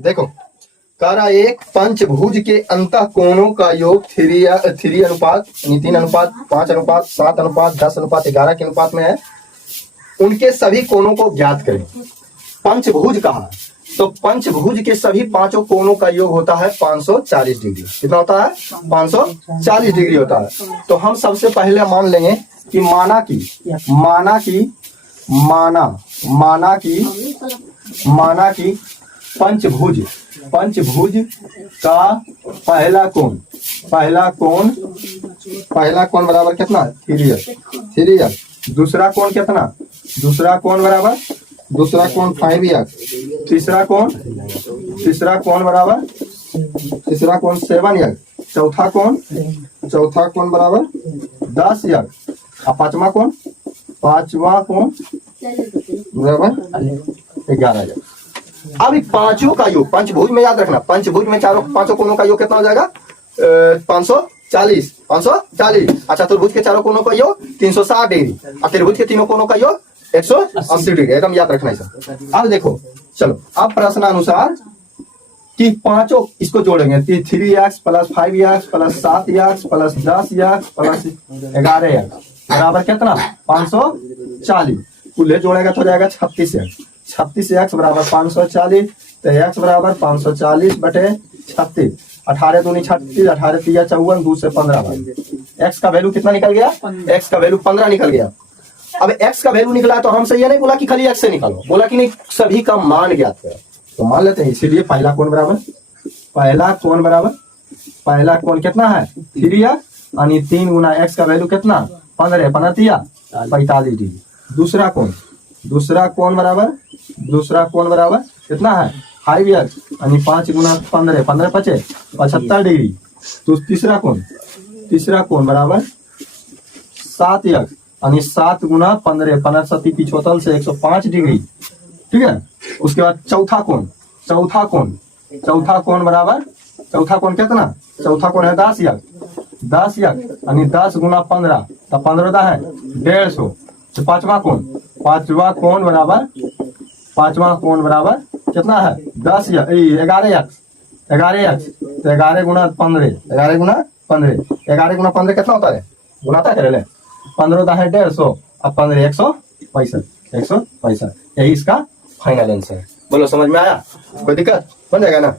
देखो कह रहा एक पंचभुज के अंतः कोणों का योग 3 अनुपात 3 अनुपात 5 अनुपात 7 अनुपात 10 अनुपात 11 के अनुपात में है। उनके सभी कोणों को ज्ञात करें। पंचभुज कहा तो पंचभुज के सभी पांचों कोणों का योग होता है 540 डिग्री। कितना होता है? 540 डिग्री होता है। तो हम सबसे पहले मान लेंगे कि माना की पंचभुज का पहला कोण बराबर कितना? 3x। दूसरा कोण कितना? दूसरा कोण बराबर 5x। तीसरा कोण बराबर 7x। चौथा कोण बराबर 10x। और पांचवा कोण बराबर 11x। अब पांचों का योग पंचभुज में याद रखना, पंचभुज में पांचों कोणों का योग कितना हो जाएगा? 540। अच्छा, चतुर्भुज के चारों कोणों का योग 360 डिग्री और त्रिभुज के तीनों कोणों का योग 180 डिग्री। एकदम याद रखना है। अब देखो चलो, अब प्रश्नानुसार कि पांचों इसको जोड़ेंगे 3x plus 5x plus 7x plus 10x plus 11x बराबर कितना? 540। कुल जोड़ेगा तो जाएगा 36x। 36x बराबर 540। तो x बराबर 540 बटे 36। 18 दूनी 36, 18 तिया 54, 2 से 15। x का वैल्यू कितना निकल गया? x का वैल्यू 15 निकल गया। अब x का वैल्यू निकला तो हमसे ये नहीं बोला कि खाली x से निकालो, बोला कि नहीं सभी का मान ज्ञात करो। तो मान लेते हैं, इसीलिए पहला कोण कितना है? 3x यानी 3 गुना x का वैल्यू कितना? 15 तिया 45 डिग्री। दूसरा कोण बराबर कितना है? 5x यानी 5 गुना 15 पचे 75 डिग्री। तो तीसरा कोण बराबर 7x यानी 7 गुना 15 75 से 105 डिग्री। ठीक है। उसके बाद चौथा कोण बराबर चौथा कोण कितना? चौथा कोण है 10x यानी 10 गुना 15 तो 15 है 150। तो पांचवा कोण बराबर कितना है? 11x। तो 11 गुना 15 11 गुना 15 कितना होता है? गुनाता करे ले 15 है 150 अब 15 165। यही इसका फाइनल आंसर है। बोलो समझ में आया? कोई दिक्कत? बन जाएगा ना?